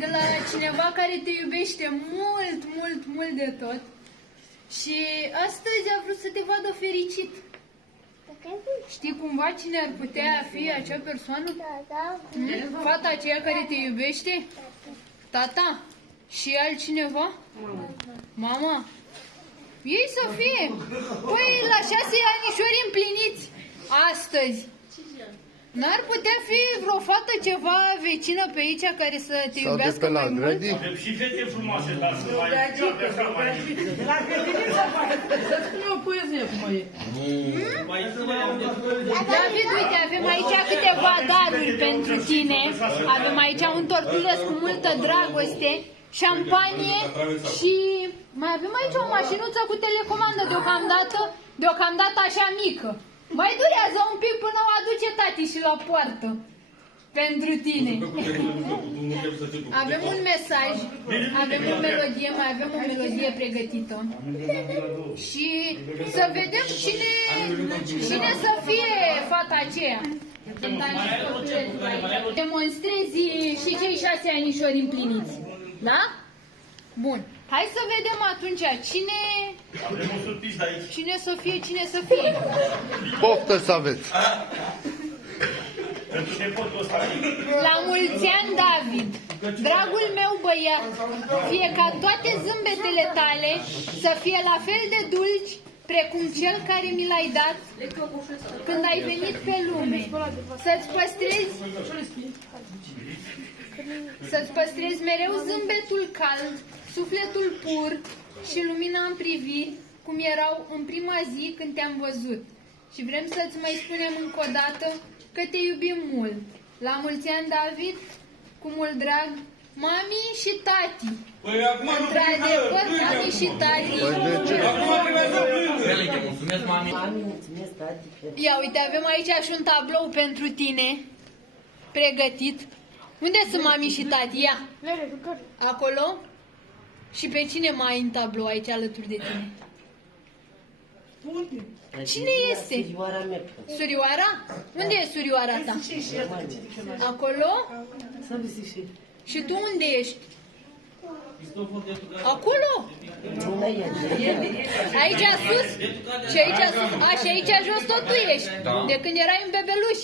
de la cineva care te iubește mult, mult, mult de tot și astăzi a vrut să te vadă fericit. Știi cumva cine ar putea fi acea persoană? Fata aceea care te iubește? Tata? Și altcineva? Mama? Ei să fie! Păi la 6 anișori împliniți astăzi, n-ar putea fi vreo fată ceva vecină pe aici care să te iubească mai mult? Avem și fete frumoase, dar să mai joacă așa mai... La grădiniță, să spune o poezie cum e. David, uite, avem aici câteva daruri pentru tine. Avem aici un tortiles cu multă dragoste, șampanie și mai avem aici o mașinuță cu telecomandă deocamdată așa mică. Mai durează un pic până o aduce tati și la poartă. Pentru tine. Avem un mesaj, avem o melodie, mai avem o melodie pregătită. Și să vedem cine să fie fata aceea. Demonstrezi și cei 6 anișori împliniți. Da? Bun. Hai să vedem atunci cine să fie, cine să fie. Poftă să aveți. La mulți ani, David, dragul meu băiat, fie ca toate zâmbetele tale să fie la fel de dulci precum cel care mi l-ai dat când ai venit pe lume. Să-ți păstrezi mereu zâmbetul cald, sufletul pur și lumina în priviri, cum erau în prima zi când te-am văzut. Și vrem să-ți mai spunem încă o dată că te iubim mult. La mulți ani, David, cu mult drag, mami și tati. Într-adevăr, mami și tati. Mulțumesc, mami. Mulțumesc, tati. Ia uite, avem aici și un tablou pentru tine, pregătit. Unde sunt mami și tati? Ia. Acolo? Și pe cine mai ai în tablou aici alături de tine? Cine este? Surioara mea. Surioara? Unde e surioara ta? Acolo? Și tu unde ești? Acolo? Aici sus? Și aici sus? A, și aici jos tot tu ești. De când erai un bebeluș.